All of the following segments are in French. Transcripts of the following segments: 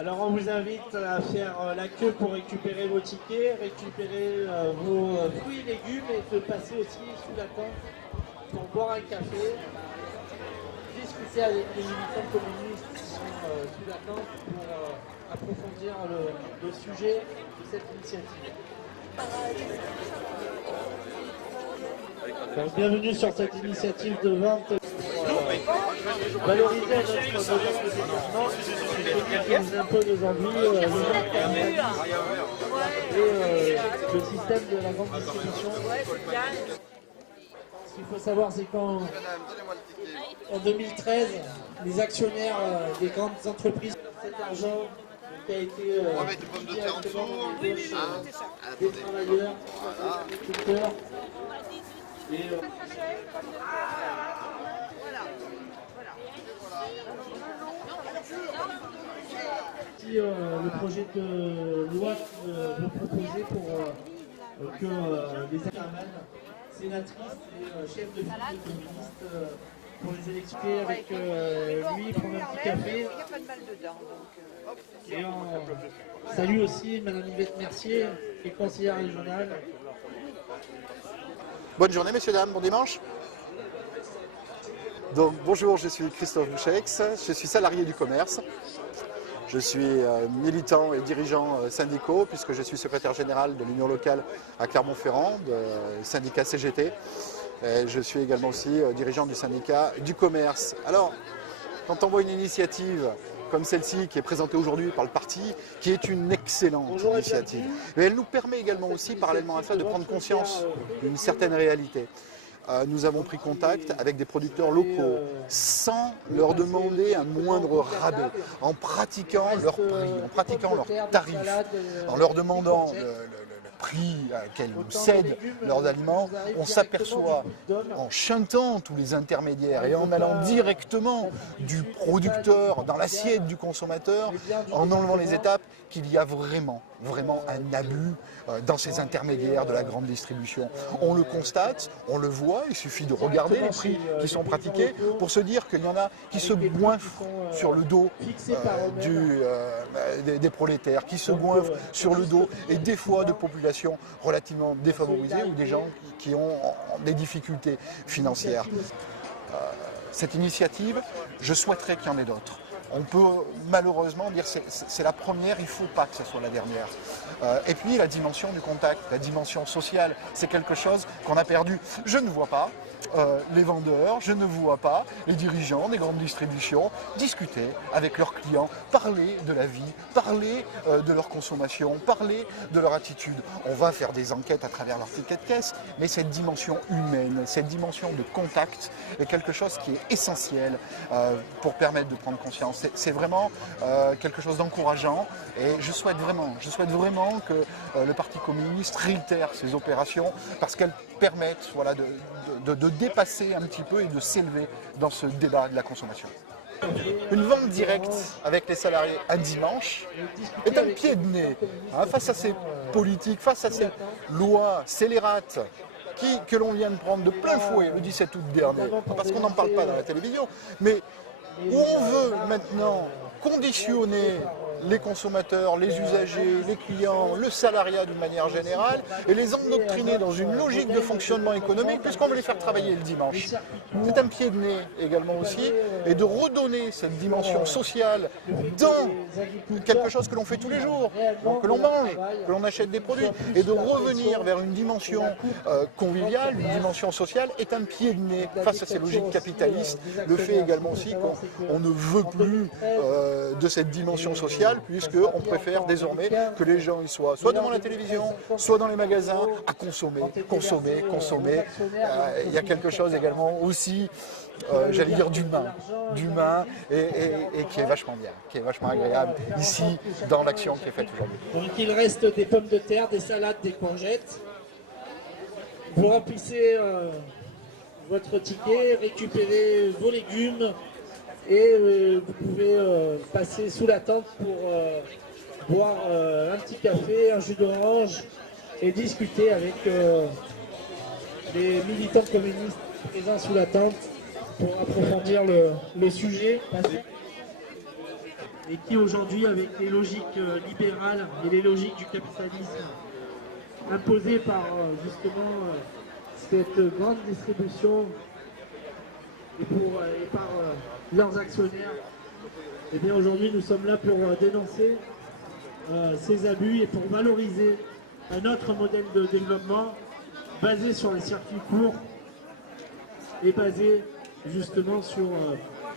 Alors on vous invite à faire la queue pour récupérer vos tickets, récupérer vos fruits et légumes et de passer aussi sous la tente pour boire un café, discuter avec les militants communistes qui sont sous la tente pour approfondir le sujet de cette initiative. Donc, bienvenue sur cette initiative de vente pour valoriser notre modèle de développement et nous impose aujourd'hui le monde capitaliste et le système de la grande distribution. Ce qu'il faut savoir, c'est qu'en 2013, les actionnaires des grandes entreprises ont cet argent qui a été directement dans les poches des travailleurs, des agriculteurs. Le projet de loi veut proposer pour que les sénatrices et chefs de file communistes pour les élections avec lui, prendre un petit café. Et on salue aussi Madame Yvette Mercier, qui est conseillère régionale. Bonne journée messieurs, dames, bon dimanche. Donc bonjour, je suis Christophe Bouchex, je suis salarié du commerce. Je suis militant et dirigeant syndicaux puisque je suis secrétaire général de l'union locale à Clermont-Ferrand, du syndicat CGT. Et je suis également aussi dirigeant du syndicat du commerce. Alors, quand on voit une initiative comme celle-ci qui est présentée aujourd'hui par le parti, qui est une excellente initiative, mais elle nous permet également aussi, parallèlement à ça, de prendre conscience d'une certaine réalité. Nous avons pris contact avec des producteurs locaux sans leur demander un moindre rabais, en pratiquant leurs prix, en pratiquant leurs tarifs, en leur demandant le prix qu'elles nous cèdent leurs aliments. On s'aperçoit, en chantant tous les intermédiaires et en allant directement du producteur dans l'assiette du consommateur, en enlevant les étapes, qu'il y a vraiment un abus dans ces intermédiaires de la grande distribution. On le constate, on le voit, il suffit de regarder les prix qui sont pratiqués pour se dire qu'il y en a qui se goinfrent sur le dos des prolétaires, qui se goinfrent sur le dos et des fois de populations relativement défavorisées ou des gens qui ont des difficultés financières. Cette initiative, je souhaiterais qu'il y en ait d'autres. On peut malheureusement dire que c'est la première, il ne faut pas que ce soit la dernière. Et puis la dimension du contact, la dimension sociale, c'est quelque chose qu'on a perdu. Je ne vois pas les vendeurs, je ne vois pas les dirigeants des grandes distributions discuter avec leurs clients, parler de la vie, parler de leur consommation, parler de leur attitude. On va faire des enquêtes à travers leur ticket de caisse, mais cette dimension humaine, cette dimension de contact est quelque chose qui est essentiel pour permettre de prendre conscience. C'est vraiment quelque chose d'encourageant et je souhaite vraiment que le Parti communiste réitère ces opérations parce qu'elles permettent de dépasser un petit peu et de s'élever dans ce débat de la consommation. Une vente directe avec les salariés un dimanche est un pied de nez face à ces politiques, face à ces lois scélérates que l'on vient de prendre de plein fouet le 17 août dernier, parce qu'on n'en parle pas dans la télévision, mais où on veut maintenant conditionner les consommateurs, les usagers, les clients, le salariat d'une manière générale, et les endoctriner dans une logique de fonctionnement économique puisqu'on veut les faire travailler le dimanche. C'est un pied de nez également aussi, et de redonner cette dimension sociale dans quelque chose que l'on fait tous les jours, que l'on mange, que l'on achète des produits, et de revenir vers une dimension conviviale, une dimension sociale, est un pied de nez face à ces logiques capitalistes. Le fait également aussi qu'on ne veut plus de cette dimension sociale, puisqu'on préfère désormais que les gens y soient soit devant la télévision, soit dans les magasins, à consommer. Il y a quelque chose également aussi, j'allais dire d'humain, et qui est vachement bien, qui est vachement agréable ici dans l'action qui est faite aujourd'hui. Donc il reste des pommes de terre, des salades, des courgettes. Vous remplissez votre ticket, récupérez vos légumes, et vous pouvez passer sous la tente pour boire un petit café, un jus d'orange et discuter avec les militants communistes présents sous la tente pour approfondir le sujet. et qui aujourd'hui, avec les logiques libérales et les logiques du capitalisme imposées par justement cette grande distribution et par leurs actionnaires, et bien aujourd'hui nous sommes là pour dénoncer ces abus et pour valoriser un autre modèle de développement basé sur les circuits courts et basé justement sur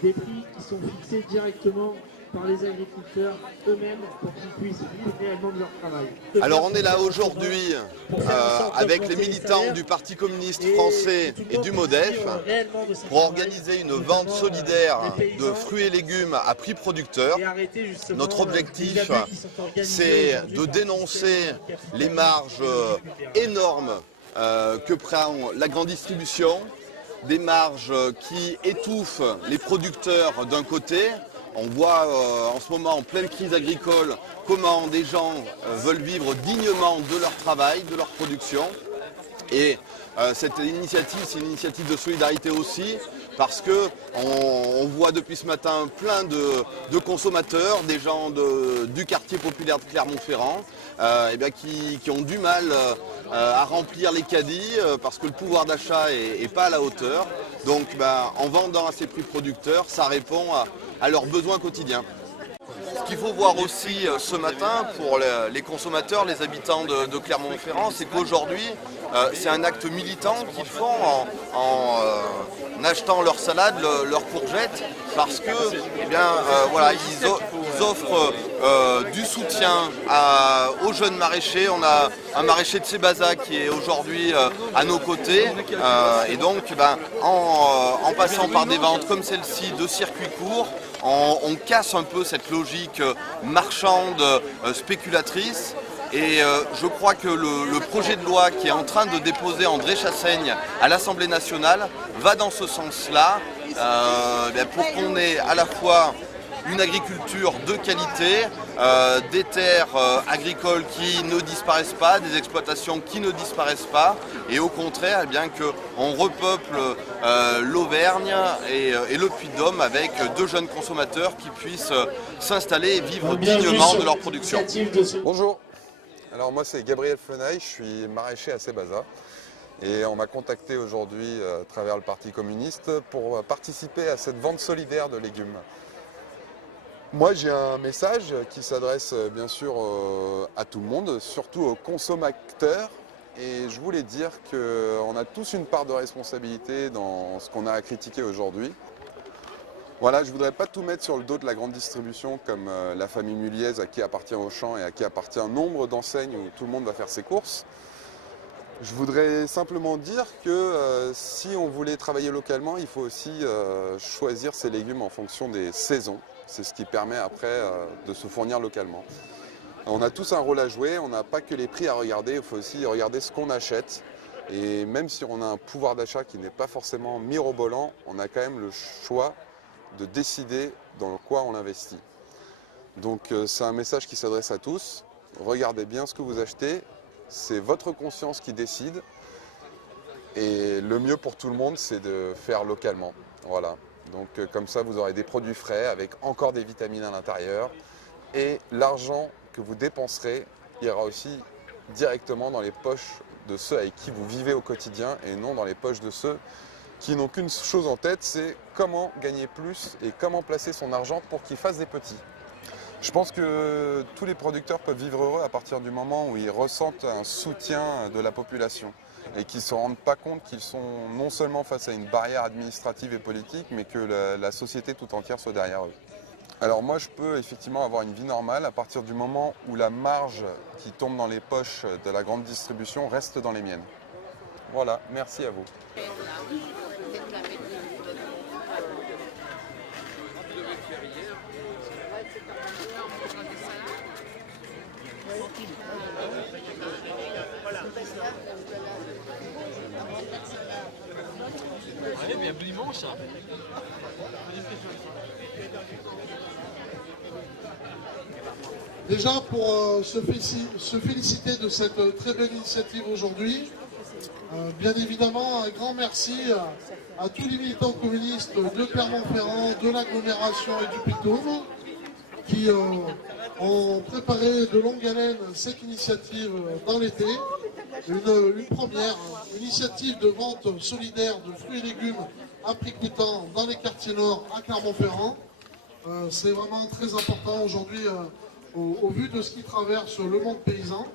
des prix qui sont fixés directement par les agriculteurs eux-mêmes pour qu'ils puissent vivre réellement de leur travail. Alors on est là aujourd'hui avec les militants du Parti communiste français et du MODEF pour organiser une vente solidaire de fruits et légumes à prix producteur. Notre objectif, c'est de dénoncer les marges énormes que prend la grande distribution, des marges qui étouffent les producteurs d'un côté. On voit en ce moment, en pleine crise agricole, comment des gens veulent vivre dignement de leur travail, de leur production. Et cette initiative, c'est une initiative de solidarité aussi, parce qu'on voit depuis ce matin plein de consommateurs, des gens du quartier populaire de Clermont-Ferrand, qui ont du mal à remplir les caddies, parce que le pouvoir d'achat n'est pas à la hauteur. Donc en vendant à ces prix producteurs, ça répond à leurs besoins quotidiens. Ce qu'il faut voir aussi ce matin pour les consommateurs, les habitants de Clermont-Ferrand, c'est qu'aujourd'hui, c'est un acte militant qu'ils font en achetant leur salade, leurs courgettes, parce que, ils offrent du soutien aux jeunes maraîchers. On a un maraîcher de Sébaza qui est aujourd'hui à nos côtés, et donc, en passant par des ventes comme celle-ci de circuits courts, on casse un peu cette logique marchande, spéculatrice. Et je crois que le projet de loi qui est en train de déposer André Chassaigne à l'Assemblée nationale va dans ce sens-là, pour qu'on ait à la fois une agriculture de qualité, des terres agricoles qui ne disparaissent pas, des exploitations qui ne disparaissent pas, et au contraire, qu'on repeuple l'Auvergne et le Puy-de-Dôme avec de jeunes consommateurs qui puissent s'installer et vivre dignement de leur production. Bonjour, alors moi c'est Gabriel Fenaille, je suis maraîcher à Sébaza. Et on m'a contacté aujourd'hui à travers le Parti communiste pour participer à cette vente solidaire de légumes. Moi j'ai un message qui s'adresse bien sûr à tout le monde, surtout aux consommateurs. Et je voulais dire qu'on a tous une part de responsabilité dans ce qu'on a à critiquer aujourd'hui. Voilà, je ne voudrais pas tout mettre sur le dos de la grande distribution comme la famille Muliez à qui appartient Auchan et à qui appartient nombre d'enseignes où tout le monde va faire ses courses. Je voudrais simplement dire que si on voulait travailler localement, il faut aussi choisir ses légumes en fonction des saisons. C'est ce qui permet après de se fournir localement. On a tous un rôle à jouer, on n'a pas que les prix à regarder, il faut aussi regarder ce qu'on achète. Et même si on a un pouvoir d'achat qui n'est pas forcément mirobolant, on a quand même le choix de décider dans quoi on investit. Donc c'est un message qui s'adresse à tous. Regardez bien ce que vous achetez, c'est votre conscience qui décide. Et le mieux pour tout le monde, c'est de faire localement. Voilà. Donc comme ça, vous aurez des produits frais avec encore des vitamines à l'intérieur. Et l'argent que vous dépenserez ira aussi directement dans les poches de ceux avec qui vous vivez au quotidien et non dans les poches de ceux qui n'ont qu'une chose en tête, c'est comment gagner plus et comment placer son argent pour qu'il fasse des petits. Je pense que tous les producteurs peuvent vivre heureux à partir du moment où ils ressentent un soutien de la population et qu'ils ne se rendent pas compte qu'ils sont non seulement face à une barrière administrative et politique, mais que la société tout entière soit derrière eux. Alors moi je peux effectivement avoir une vie normale à partir du moment où la marge qui tombe dans les poches de la grande distribution reste dans les miennes. Voilà, merci à vous. Allez, bien dimanche, ça. Déjà pour se féliciter de cette très belle initiative aujourd'hui, bien évidemment un grand merci à tous les militants communistes de Clermont-Ferrand, de l'agglomération et du Puy-de-Dôme. qui ont préparé de longue haleine cette initiative dans l'été. Une première initiative de vente solidaire de fruits et légumes à prix coûtant dans les quartiers nord à Clermont-Ferrand. C'est vraiment très important aujourd'hui au vu de ce qui traverse le monde paysan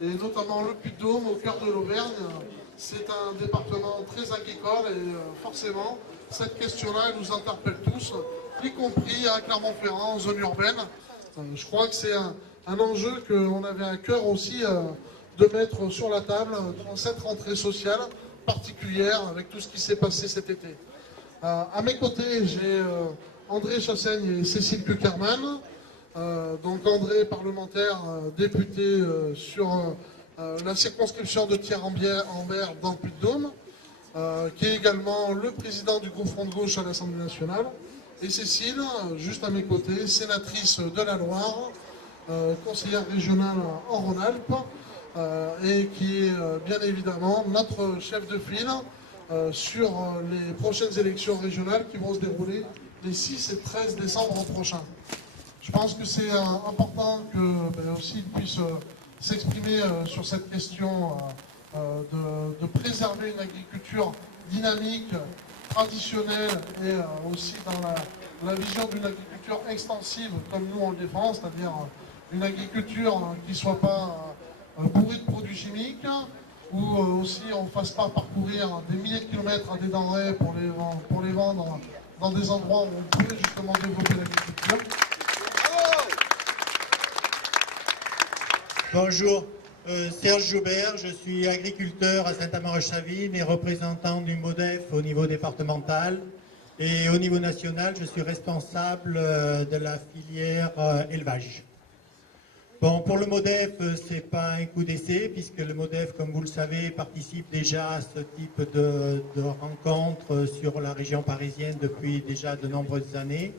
et notamment le Puy-de-Dôme au cœur de l'Auvergne. C'est un département très agricole et forcément cette question-là nous interpelle tous, y compris à Clermont-Ferrand en zone urbaine. Je crois que c'est un enjeu qu'on avait à cœur aussi de mettre sur la table dans cette rentrée sociale particulière avec tout ce qui s'est passé cet été. À mes côtés, j'ai André Chassaigne et Cécile Kuckerman. Donc André, parlementaire, député sur la circonscription de Thiers-en-Berre dans le Puy-de-Dôme, qui est également le président du groupe Front de Gauche à l'Assemblée nationale. Et Cécile, juste à mes côtés, sénatrice de la Loire, conseillère régionale en Rhône-Alpes, et qui est bien évidemment notre chef de file sur les prochaines élections régionales qui vont se dérouler les 6 et 13 décembre prochains. Je pense que c'est important que aussi il puisse s'exprimer sur cette question de préserver une agriculture dynamique, traditionnelle et aussi dans la vision d'une agriculture extensive comme nous on le défend, c'est-à-dire une agriculture qui ne soit pas bourrée de produits chimiques, où aussi on ne fasse pas parcourir des milliers de kilomètres à des denrées pour les vendre dans des endroits où on pourrait justement développer l'agriculture. Bonjour, Serge Joubert, je suis agriculteur à Saint-Amand-Chavine et représentant du MODEF au niveau départemental. Et au niveau national, je suis responsable de la filière élevage. Bon, pour le MODEF, ce n'est pas un coup d'essai, puisque le MODEF, comme vous le savez, participe déjà à ce type de rencontres sur la région parisienne depuis déjà de nombreuses années,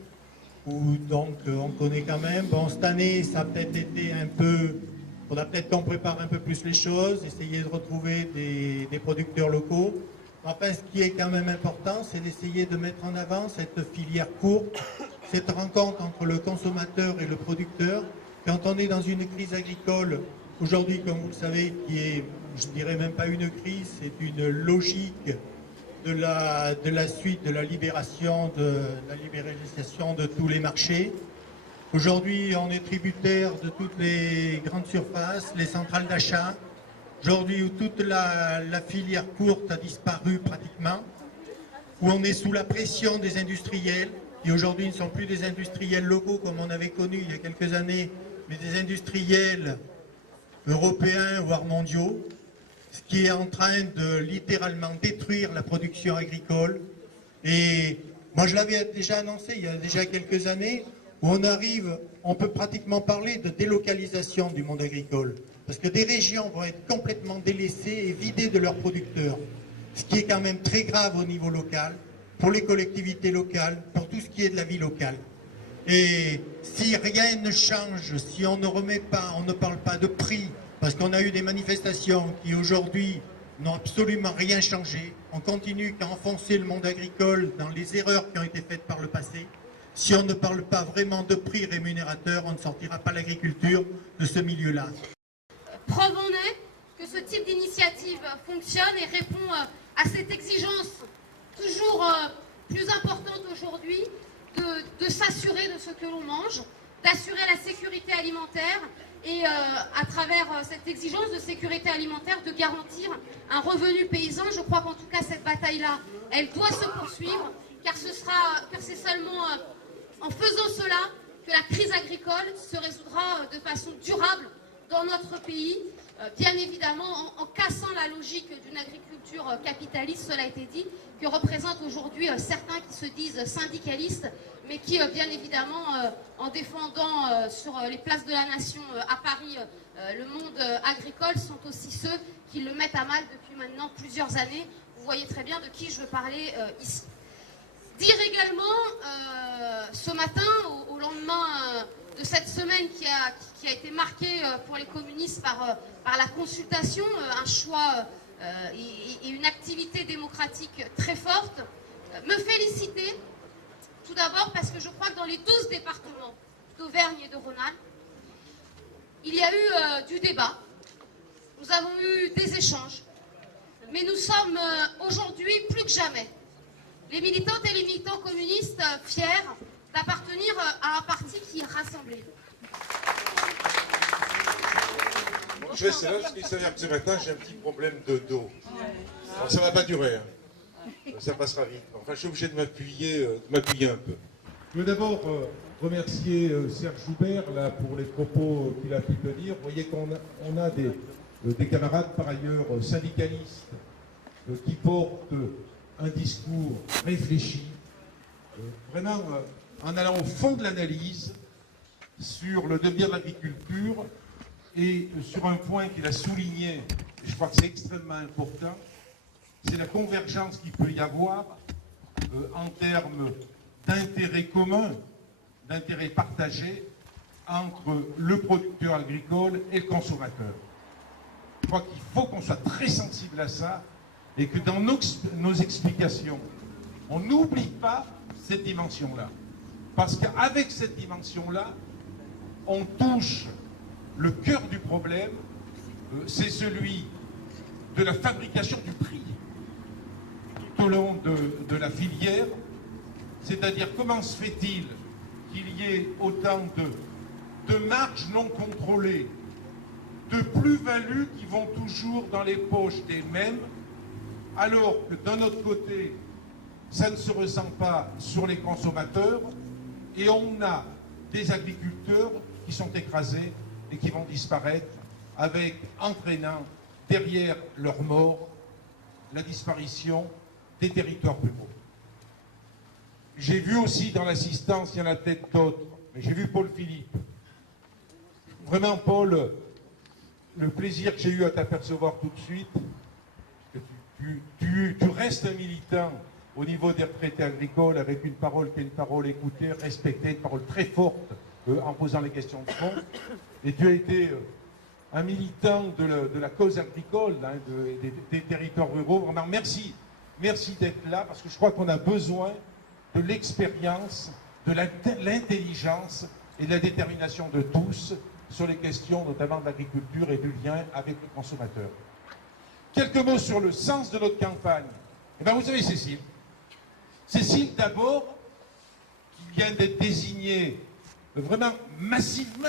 où donc on connaît quand même. Bon, cette année, ça a peut-être été un peu... Il faudra peut-être qu'on prépare un peu plus les choses, essayer de retrouver des producteurs locaux. Enfin, ce qui est quand même important, c'est d'essayer de mettre en avant cette filière courte, cette rencontre entre le consommateur et le producteur. Quand on est dans une crise agricole, aujourd'hui, comme vous le savez, qui est, je dirais même pas une crise, c'est une logique de la suite de la libéralisation de tous les marchés. Aujourd'hui, on est tributaire de toutes les grandes surfaces, les centrales d'achat. Aujourd'hui, où toute la filière courte a disparu pratiquement, où on est sous la pression des industriels, qui aujourd'hui ne sont plus des industriels locaux comme on avait connu il y a quelques années, mais des industriels européens, voire mondiaux, ce qui est en train de littéralement détruire la production agricole. Et moi, je l'avais déjà annoncé il y a déjà quelques années, où on peut pratiquement parler de délocalisation du monde agricole. Parce que des régions vont être complètement délaissées et vidées de leurs producteurs. Ce qui est quand même très grave au niveau local, pour les collectivités locales, pour tout ce qui est de la vie locale. Et si rien ne change, si on ne remet pas, on ne parle pas de prix, parce qu'on a eu des manifestations qui aujourd'hui n'ont absolument rien changé, on continue qu'à enfoncer le monde agricole dans les erreurs qui ont été faites par le passé. Si on ne parle pas vraiment de prix rémunérateurs, on ne sortira pas l'agriculture de ce milieu-là. Preuve en est que ce type d'initiative fonctionne et répond à cette exigence toujours plus importante aujourd'hui de s'assurer de ce que l'on mange, d'assurer la sécurité alimentaire et à travers cette exigence de sécurité alimentaire de garantir un revenu paysan. Je crois qu'en tout cas cette bataille-là, elle doit se poursuivre car c'est seulement en faisant cela que la crise agricole se résoudra de façon durable dans notre pays, bien évidemment en cassant la logique d'une agriculture capitaliste, cela a été dit, que représentent aujourd'hui certains qui se disent syndicalistes, mais qui, bien évidemment, en défendant sur les places de la nation à Paris le monde agricole, sont aussi ceux qui le mettent à mal depuis maintenant plusieurs années. Vous voyez très bien de qui je veux parler ici. Dire également, ce matin, au lendemain de cette semaine qui a été marquée pour les communistes par la consultation, un choix et une activité démocratique très forte, me féliciter, tout d'abord parce que je crois que dans les 12 départements d'Auvergne et de Rhône-Alpes. Il y a eu du débat, nous avons eu des échanges, mais nous sommes aujourd'hui plus que jamais, les militantes et les militants communistes, fiers d'appartenir à un parti qui rassemblait. Je vais essayer là, parce qu'il s'avère que ce matin, j'ai un petit problème de dos. Alors ça ne va pas durer, hein. Ça passera vite. Enfin, je suis obligé de m'appuyer un peu. Je veux d'abord remercier Serge Joubert là, pour les propos qu'il a pu tenir. Vous voyez qu'on a des camarades, par ailleurs, syndicalistes, qui portent un discours réfléchi, vraiment en allant au fond de l'analyse sur le devenir de l'agriculture et sur un point qu'il a souligné, et je crois que c'est extrêmement important, c'est la convergence qu'il peut y avoir en termes d'intérêts communs, d'intérêts partagés entre le producteur agricole et le consommateur. Je crois qu'il faut qu'on soit très sensible à ça et que dans nos explications, on n'oublie pas cette dimension-là. Parce qu'avec cette dimension-là, on touche le cœur du problème, c'est celui de la fabrication du prix tout au long de la filière, c'est-à-dire comment se fait-il qu'il y ait autant de marges non contrôlées, de plus-values qui vont toujours dans les poches des mêmes, alors que d'un autre côté, ça ne se ressent pas sur les consommateurs et on a des agriculteurs qui sont écrasés et qui vont disparaître avec, entraînant derrière leur mort, la disparition des territoires ruraux. J'ai vu aussi dans l'assistance, il y en a peut-être d'autres, mais j'ai vu Paul Philippe. Vraiment, Paul, le plaisir que j'ai eu à t'apercevoir tout de suite, tu restes un militant au niveau des retraités agricoles avec une parole qui est une parole écoutée, respectée, une parole très forte en posant les questions de fond. Et tu as été un militant de la cause agricole, hein, des territoires ruraux. Vraiment, merci. Merci d'être là parce que je crois qu'on a besoin de l'expérience, de l'intelligence et de la détermination de tous sur les questions notamment de l'agriculture et du lien avec le consommateur. Quelques mots sur le sens de notre campagne. Eh bien, vous savez, Cécile. Cécile, d'abord, qui vient d'être désignée vraiment massivement.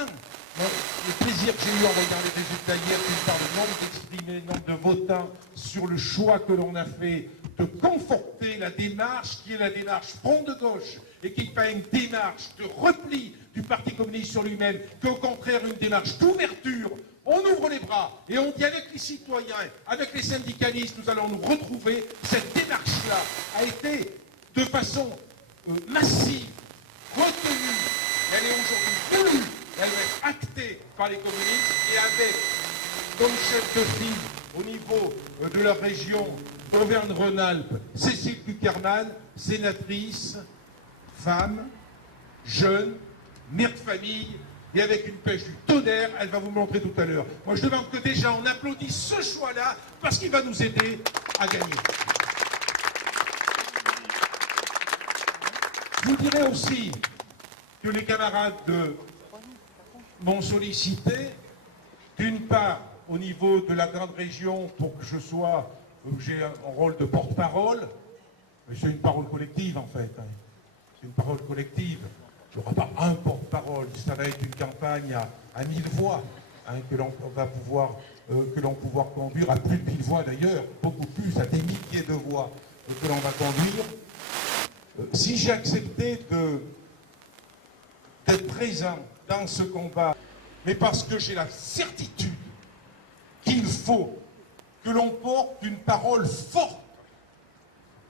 Le plaisir que j'ai eu en voyant les résultats hier, d'une part le nombre d'exprimés, le nombre de votants sur le choix que l'on a fait de conforter la démarche qui est la démarche front de gauche et qui n'est pas une démarche de repli du Parti communiste sur lui-même, qu'au contraire une démarche d'ouverture. On ouvre les bras et on dit avec les citoyens, avec les syndicalistes, nous allons nous retrouver. Cette démarche-là a été de façon massive, retenue. Elle est aujourd'hui voulue, elle va être actée par les communistes et avec comme chef de file au niveau de la région Auvergne-Rhône-Alpes, Cécile Cukierman, sénatrice, femme, jeune, mère de famille, et avec une pêche du tonnerre, elle va vous montrer tout à l'heure. Moi, je demande que déjà on applaudisse ce choix-là, parce qu'il va nous aider à gagner. Je vous dirais aussi que les camarades m'ont sollicité, d'une part, au niveau de la grande région, pour que j'ai un rôle de porte-parole, mais c'est une parole collective, en fait. Hein. C'est une parole collective. Il n'y aura pas un porte-parole, ça va être une campagne à 1000 voix hein, que l'on va pouvoir conduire, à plus de 1000 voix d'ailleurs, beaucoup plus, à des milliers de voix que l'on va conduire. Si j'ai accepté d'être présent dans ce combat, mais parce que j'ai la certitude qu'il faut que l'on porte une parole forte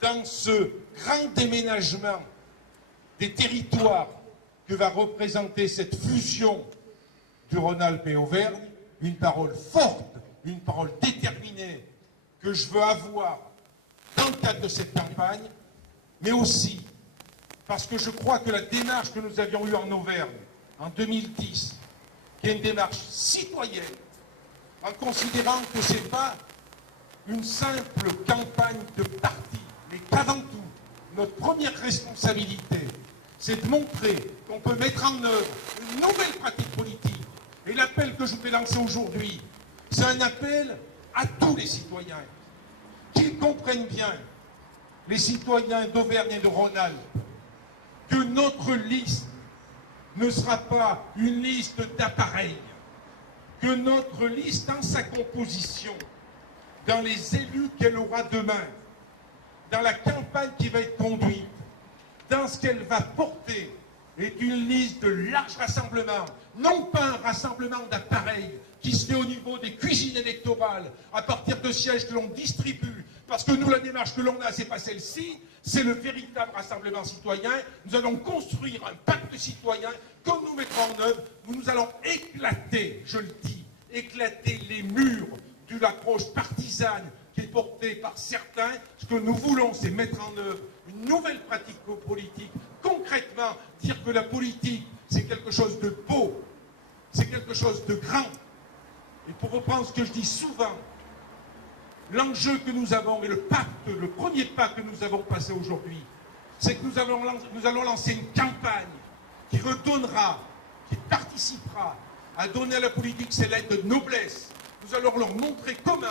dans ce grand déménagement des territoires que va représenter cette fusion du Rhône-Alpes et Auvergne, une parole forte, une parole déterminée que je veux avoir dans le cadre de cette campagne, mais aussi parce que je crois que la démarche que nous avions eue en Auvergne en 2010, qui est une démarche citoyenne, en considérant que ce n'est pas une simple campagne de parti, mais qu'avant tout, notre première responsabilité, c'est de montrer qu'on peut mettre en œuvre une nouvelle pratique politique. Et l'appel que je vais lancer aujourd'hui, c'est un appel à tous les citoyens, qu'ils comprennent bien, les citoyens d'Auvergne et de Rhône-Alpes, que notre liste ne sera pas une liste d'appareils, que notre liste dans sa composition, dans les élus qu'elle aura demain, dans la campagne qui va être conduite, dans ce qu'elle va porter, est une liste de large rassemblement, non pas un rassemblement d'appareils qui se fait au niveau des cuisines électorales, à partir de sièges que l'on distribue, parce que nous, la démarche que l'on a, c'est pas celle-ci, c'est le véritable rassemblement citoyen. Nous allons construire un pacte citoyen, comme nous mettrons en œuvre, où nous allons éclater, je le dis, éclater les murs d'une approche partisane qui est portée par certains. Ce que nous voulons, c'est mettre en œuvre une nouvelle pratique politique. Concrètement, dire que la politique, c'est quelque chose de beau, c'est quelque chose de grand. Et pour reprendre ce que je dis souvent, l'enjeu que nous avons et le premier pas que nous avons passé aujourd'hui, c'est que nous allons lancer une campagne qui redonnera, qui participera à donner à la politique ses lettres de noblesse. Nous allons leur montrer comment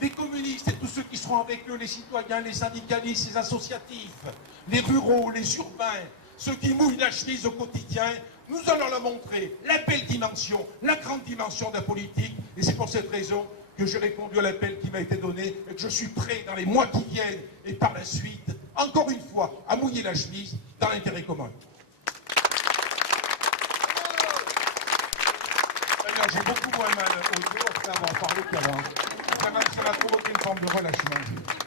les communistes et tous ceux qui seront avec eux, les citoyens, les syndicalistes, les associatifs, les ruraux, les urbains, ceux qui mouillent la chemise au quotidien, nous allons leur montrer la belle dimension, la grande dimension de la politique. Et c'est pour cette raison que j'ai répondu à l'appel qui m'a été donné et que je suis prêt dans les mois qui viennent et par la suite, encore une fois, à mouiller la chemise dans l'intérêt commun. D'ailleurs, j'ai beaucoup moins mal au dos après avoir parlé qu'avant. Ça m'a provoqué une forme de relâchement.